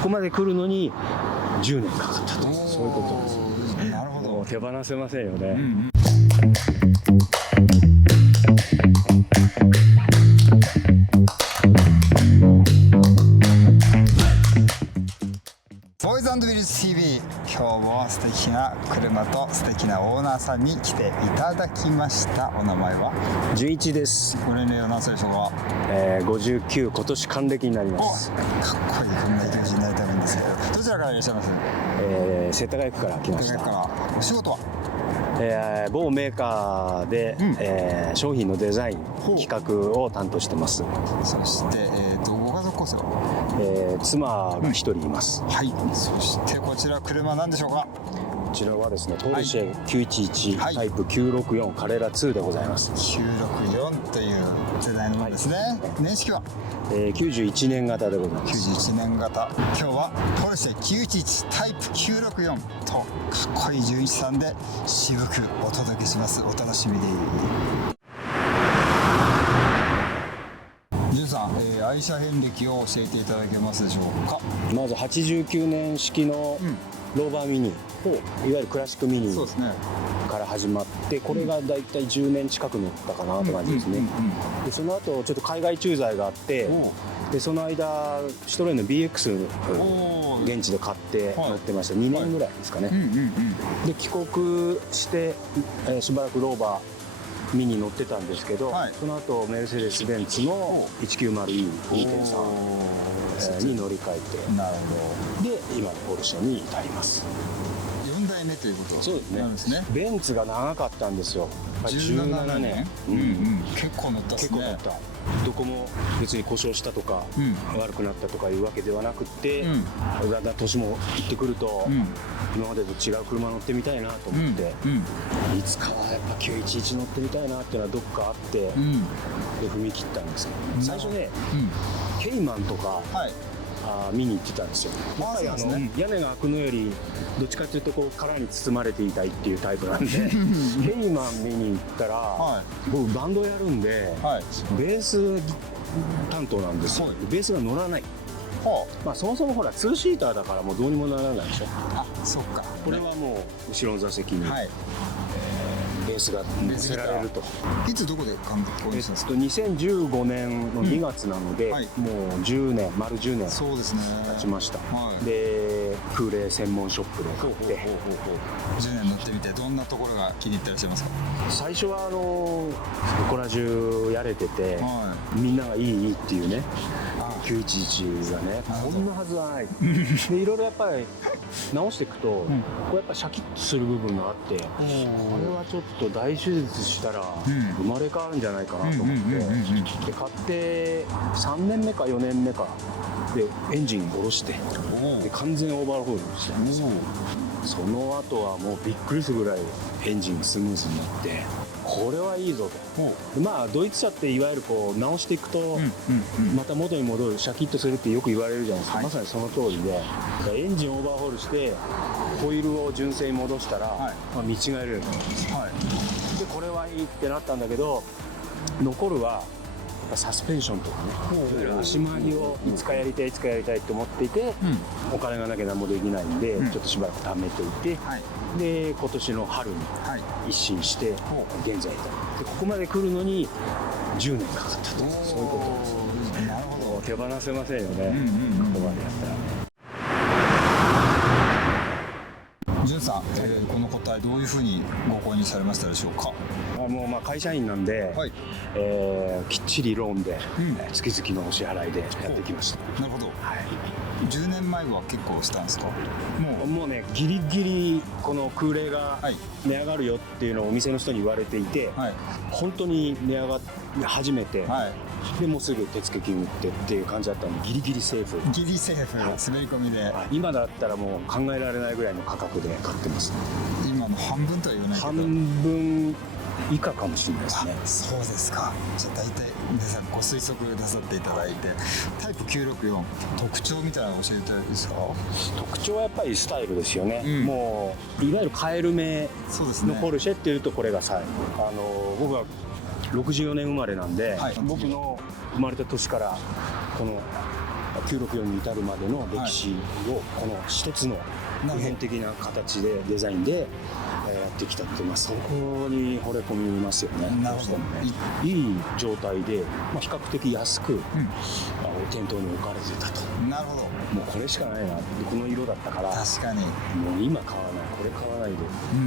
こまで来るのに10年かかったと、そういうことです。なるほど。手放せませんよね。ボーイズ&ビルズ TV、 今日も素敵な車と素敵なオーナーさんに来ていただきました。お名前は？純一です。ご年齢は何歳でしょうか？59、今年還暦になります。かっこいい、こんなイケメンになりたいんですけど、どちらからいらっしゃいます？世田谷区から来ました。世田谷から。お仕事は？某メーカーで、商品のデザイン企画を担当してます。そして、ご家族構成は？妻が一人います。はい。そしてこちら車なんでしょうか？こちらはですね、ポルシェ911、はい、タイプ964カレラ2でございます。964という世代のものですね。年式は91年型でございます。91年型。今日はポルシェ911タイプ964とかっこいい純一さんで渋くお届けします。お楽しみに。純さん、愛車遍歴を教えていただけますでしょうか？まず89年式のローバーミニ、いわゆるクラシックミニから始まって、これがだいたい10年近く乗ったかなって感じですね。でその後ちょっと海外駐在があって、でその間シトロエンの BX 現地で買って乗ってました。2年ぐらいですかね。で帰国して、しばらくローバーミニ乗ってたんですけど、その後メルセデス・ベンツの 190E2.3 に乗り換えて、なるほで今のポルシェに至ります。4代目ということなんですね。ベンツが長かったんですよ。17年。結構乗ったですね。結構乗った。どこも別に故障したとか、悪くなったとかいうわけではなくて、だんだん年もいってくると、今までと違う車乗ってみたいなと思って、いつかはやっぱ911乗ってみたいなっていうのはどっかあって、で踏み切ったんですけど、最初ね、ケイマンとか見に行ってたんですよ。やっぱり屋根が開くのよりどっちかというとこう殻に包まれていたいっていうタイプなんでケイマン見に行ったら、僕バンドやるんで、ベース担当なんですよ。ベースが乗らない。まあそもそもほら2シーターだからもうどうにもならないでしょ。あ、そっか。これはもう後ろの座席にベースが乗せられると。いつどこで購入したんですか？2015年の2月なので、もう10年、丸10年経ちました。で、空冷専門ショップで買って10年乗ってみてどんなところが気に入ってらっしゃいますか？最初はそこら中やれてて、みんながいいっていうね、911がね、こんなはずはないで、いろいろやっぱり直していくと、こうやっぱシャキッとする部分があって、これはちょっと大手術したら生まれ変わるんじゃないかなと思って、で買って3年目か4年目かでエンジン下ろして、で完全オーバーホールしたんですよ。その後はもうびっくりするぐらいエンジンがスムーズになって、これはいいぞと。まあドイツ車っていわゆるこう直していくとまた元に戻る、シャキッとするってよく言われるじゃないですか。まさにその通りで、エンジンオーバーホールしてホイールを純正に戻したら、まあ、見違えるようになるんですよ。でこれはいいってなったんだけど、残るはサスペンションとかね、足回りをいつかやりたいと思っていて、お金がなきゃ何もできないんで、ちょっとしばらく貯めていて、で今年の春に一新して現在でここまで来るのに10年かかったと、そういうことです。なるほど。手放せませんよね、ここまでやったら。純さん、この個体どういうふうにご購入されましたでしょうか？もうまあ会社員なんで、きっちりローンで、月々のお支払いでやってきました。なるほど。10年前は結構したんですか？もうね、ギリギリこの空冷が値上がるよっていうのをお店の人に言われていて、本当に値上がり始めて、でもうすぐ手付金打ってっていう感じだったんで、ギリギリセーフ。ギリセーフ、滑り込みで。今だったらもう考えられないぐらいの価格で買ってます。今の半分とは言わないけど。半分以下かもしれないですね。そうですか。じゃあ大体皆さんご推測なさっていただいて、タイプ964特徴みたいなの教えていただいていいですか？特徴はやっぱりスタイルですよね。もういわゆるカエル目のポルシェっていうとこれが最後。僕は64年生まれなんで、僕の生まれた年からこの964に至るまでの歴史をこの一つの普遍的な形でデザインでやってきたって、そこに惚れ込みますよね。なるほどね。いい状態で、比較的安く、店頭に置かれてたと。なるほど。もうこれしかないな、この色だったから、確かにもう今買わない、これ買わないで、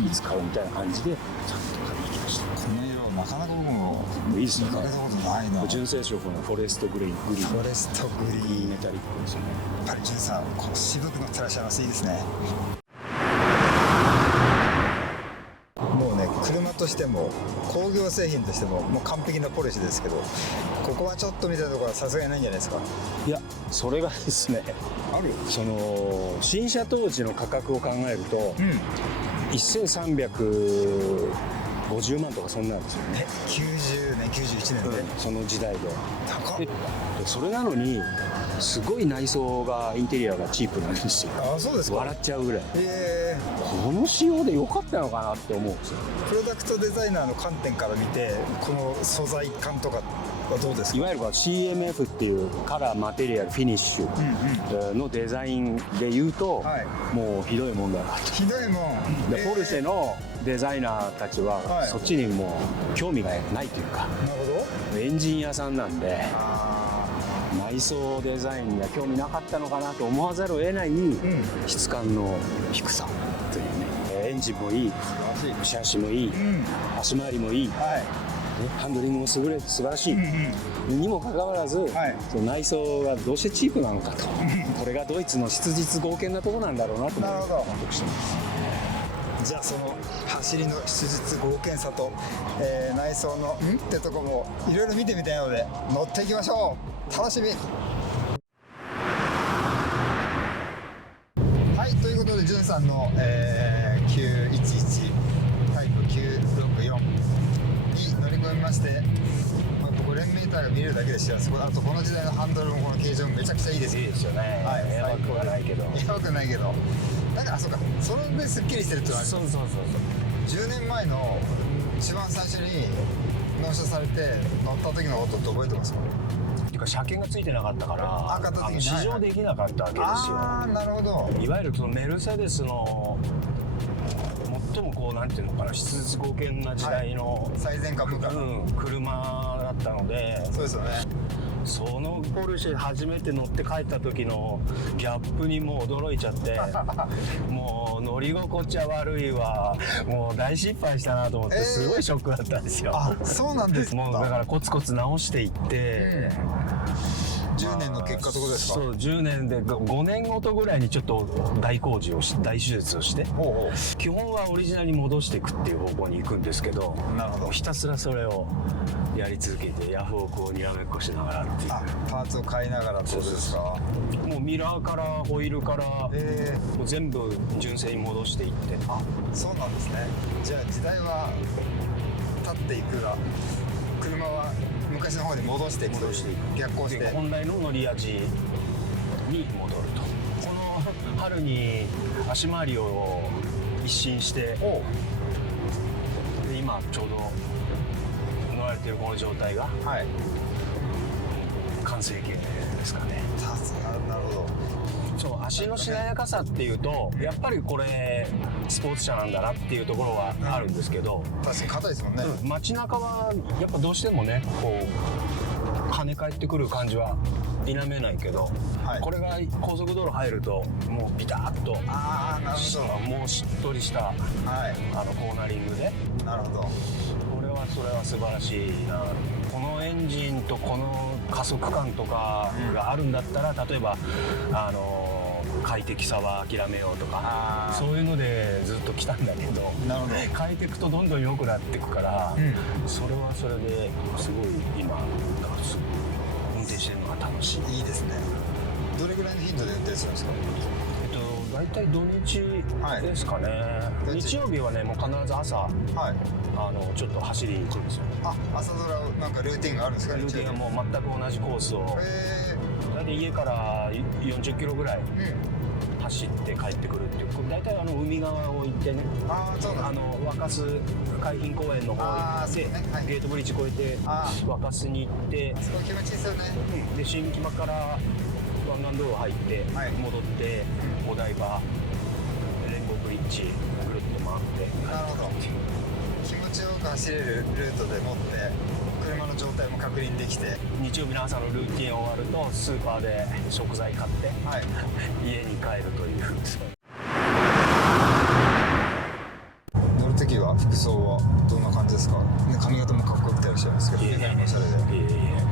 いつ買うみたいな感じでちゃんと買いに行きました。この色なかなか僕もいいですよね。見かけたことないな。純正色のフォレストグリーン、フォレストグリーンメタリックですよね。やっぱりジュンさん、こう渋く乗ってらっしゃいます。いいですね。もうね、車としても工業製品としてももう完璧なポルシェですけど、ここはちょっと見たところはさすがにないんじゃないですか。いや、それがですね、ある。その新車当時の価格を考えると、1350万とかそんなんですよね。90年91年で、その時代で。高っ。でそれなのにすごい内装がインテリアがチープなんですよ。あ、そうですか。笑っちゃうぐらい。ここの仕様で良かったのかなって思うんですよ。プロダクトデザイナーの観点から見て、この素材感とかはどうですか。いわゆるCMF っていうカラーマテリアルフィニッシュのデザインで言うと、もうひどいもんだなと。ひどいもん。でポルシェのデザイナーたちはそっちにもう興味がないというか、なるほど。エンジン屋さんなんで内装デザインには興味なかったのかなと思わざるを得ない質感の低さというね。エンジンもいい、シャーシもいい、足回りもいい、ハンドリングも素晴らしい、にもかかわらず、その内装がどうしてチープなのかとこれがドイツの質実剛健なところなんだろうなと思って納得してます。じゃあその走りの質実剛健さと、内装のってとこもいろいろ見てみたいので乗っていきましょう。楽しみ。はい、ということでジュンさんの、911タイプ964に乗り込みまして、5連メーターが見れるだけで幸せ。あとこの時代のハンドルもこの形状もめちゃくちゃいいです。いいですよね。やばくはないけど。やばくないけど。なんかそうか、それですっきりしてるってのはある。そう。10年前の一番最初に納車されて乗った時のことって覚えてますか？てか車検がついてなかったから試乗できなかったわけですよ。ああ、なるほど。いわゆるそのメルセデスの最もこうなんていうのかな、質実剛健な時代の、最前科部下の、車だったので、そうですよね。そのポルシェ初めて乗って帰った時のギャップにもう驚いちゃってもう乗り心地は悪いわ、もう大失敗したなと思ってすごいショックだったんですよ。あ、そうなんですか。もうだからコツコツ直していって、10年の結果ってことですか？そう、10年で5年ごとぐらいにちょっと大工事をし、大手術をして、基本はオリジナルに戻していくっていう方向に行くんですけど、なるほど。ひたすらそれをやり続けてヤフオクをにらめっこしながらっていう。パーツを買いながらってことですか？もうミラーからホイールから、もう全部純正に戻していって。あ、そうなんですね。じゃあ時代は経っていくが、車は昔の方に戻していく、逆行して本来の乗り味に戻ると。この春に足回りを一新して、で今ちょうど乗られてるこの状態が、完成形ですかね。なるほど。そう、足のしなやかさっていうとやっぱりこれスポーツ車なんだなっていうところはあるんですけど、確かに硬いですもんね。街中はやっぱどうしてもね、こう跳ね返ってくる感じは否めないけど、これが高速道路入るともうビタッと、なるほど、もうしっとりした、コーナリングで、なるほど。それは素晴らしいな。このエンジンとこの加速感とかがあるんだったら、例えば快適さは諦めようとか、そういうのでずっと来たんだけど、変えていくとどんどん良くなっていくから、それはそれですごい今運転してるのが楽しい。いいですね。どれぐらいの頻度で運転するんですか？大体土日ですかね。日曜日はね、もう必ず朝、ちょっと走りに行くんですよ。朝ドラなんかルーティンがあるんですか？ルーティンはもう全く同じコースを、大体家から40キロぐらい走って帰ってくるっていう。大体海側を行ってね、若洲海浜公園の方行って、ゲートブリッジ越えて若洲に行って、すごい気持ちいいですよね。で新木場から湾岸道路入って、はい戻ってお台場レインボーブリッジぐるっと回って帰なるほどってくるっていう気持ちよく走れるルートでもって車の状態も確認できて、日曜日の朝のルーティン終わるとスーパーで食材買ってはい家に帰るという乗るときは服装はどんな感じですか？ね、髪型もかっこよくていらっしゃいますけど、いやいやいやそれで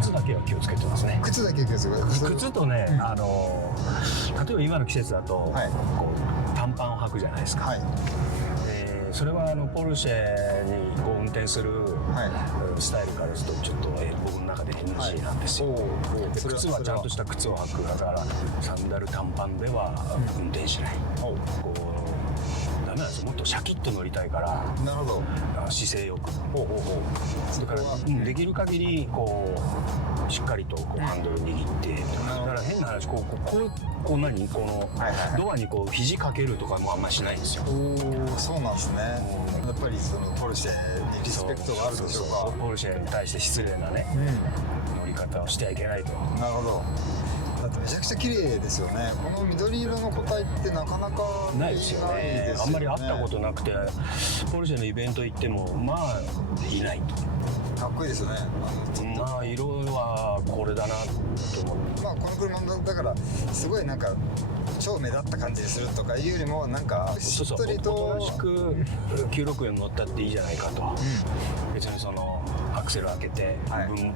靴だけは気をつけてますね。靴だけ気をつけて靴とね、例えば今の季節だと、はいこう短パンを履くじゃないですか、はいそれはポルシェにこう運転するはいスタイルからするとちょっと、僕の中で NG なんですよ、おお、で靴はちゃんとした靴を履くだからサンダル短パンでは運転しない、こうダメなんですよ。もっとシャキッと乗りたいからなるほど。姿勢よくほうほうほう。だから、できる限りこうしっかりとこうハンドル握ってだから変な話こう何このドアにこう肘かけるとかもあんましないんですよ。おお、そうなんですね。やっぱりそのポルシェにリスペクトがあるでしょうか。ポルシェに対して失礼なね、乗り方をしてはいけないと。なるほど。だってめちゃくちゃ綺麗ですよね。この緑色の個体ってなかなかないですよね。あんまり会ったことなくてポルシェのイベント行ってもまあいないと。かっこいいですよね。まあ色はこれだなと思って。まあこの車だからすごいなんか超目立った感じにするとかいうよりもなんかしっとりとおとなしく964乗ったっていいじゃないかと、別にそのアクセル開けて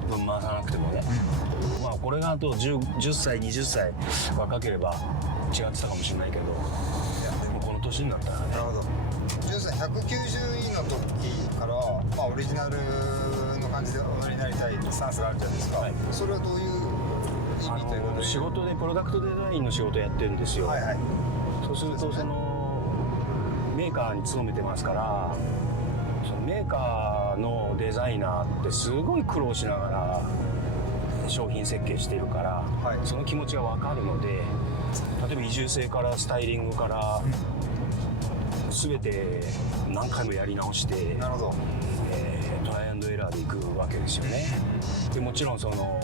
ぶん回さなくてもね、まあこれがあと 10歳20歳若ければ違ってたかもしれないけど、この年になったらね。なるほど。ジュンさん190位の時から、まあ、オリジナルの感じでお乗りになりたいスタンスがあるじゃないですか、はい、それはどういう意味というか仕事でプロダクトデザインの仕事をやってるんですよ、はいはい、そうするとそのメーカーに勤めてますから、そのメーカーのデザイナーってすごい苦労しながら商品設計しているから、はい、その気持ちが分かるので、例えば移住性からスタイリングから、全て何回もやり直して、なるほど、トライアンドエラーでいくわけですよね。でもちろんその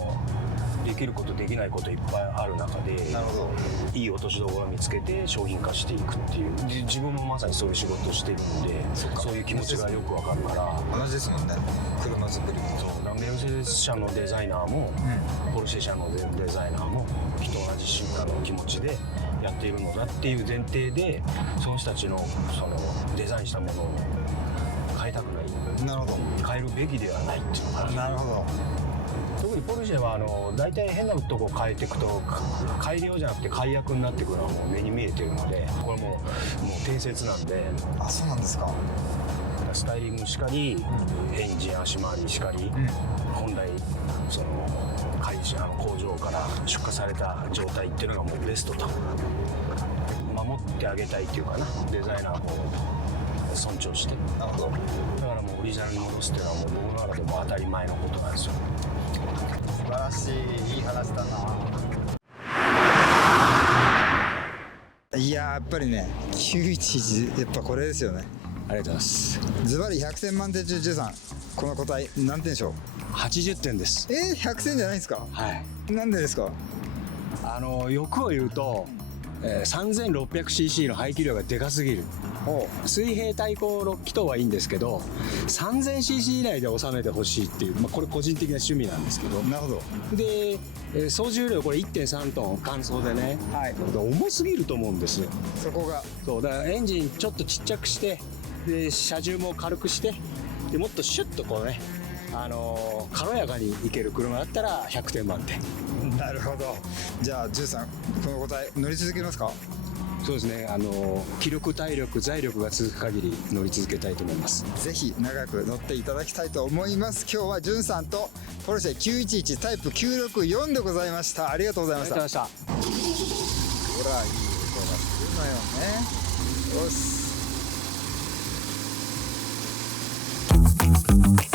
できることできないこといっぱいある中で、なるほど、いい落としどころを見つけて商品化していくっていう、で自分もまさにそういう仕事をしてるので、そういう気持ちがよくわかるから。同じですもんね、車作りも。そうメルセデス社のデザイナーも、ポルシェ社のデザイナーもきっと同じ進化の気持ちでやっているのだっていう前提で、その人たちのそのデザインしたものを変えたくない、なるほど、変えるべきではないっていうのかな。なるほど。特にポルシェは大体変なとこ変えていくと改良じゃなくて改悪になっていくのはもう目に見えてるので、これもう定説なんで。あ、そうなんですか。スタイリングしかり、エンジン足回りしかり、本来その工場から出荷された状態っていうのがもうベストと、守ってあげたいっていうかな、デザイナーを尊重して。なるほど。だからもうオリジナルに戻すっていうのはもう僕の中でも当たり前のことなんですよ。素晴らしい、いい話だな。いややっぱりね、911やっぱこれですよね。ありがとうございます。ズバリ100点満点中13、この個体何点でしょう？80点です。100点じゃないですか？はい。なんでですか？欲を言うと、3600cc の排気量がでかすぎる。水平対向6気筒はいいんですけど 3000cc 以内で収めてほしいっていう、これ個人的な趣味なんですけど。なるほど。で、総重量これ 1.3 トン乾燥でね、はい、重すぎると思うんですよ。そこがそうだからエンジンちょっとちっちゃくして、で車重も軽くして、でもっとシュッとこうね、軽やかにいける車だったら100点満点。なるほど。じゃあジュンさん、この個体乗り続けますか？そうですね、気力体力財力が続く限り乗り続けたいと思います。ぜひ長く乗っていただきたいと思います。今日はジュンさんとポルシェ911タイプ964でございました。ありがとうございました。ありがとうございました。ほら、いい音がするのよね。よし。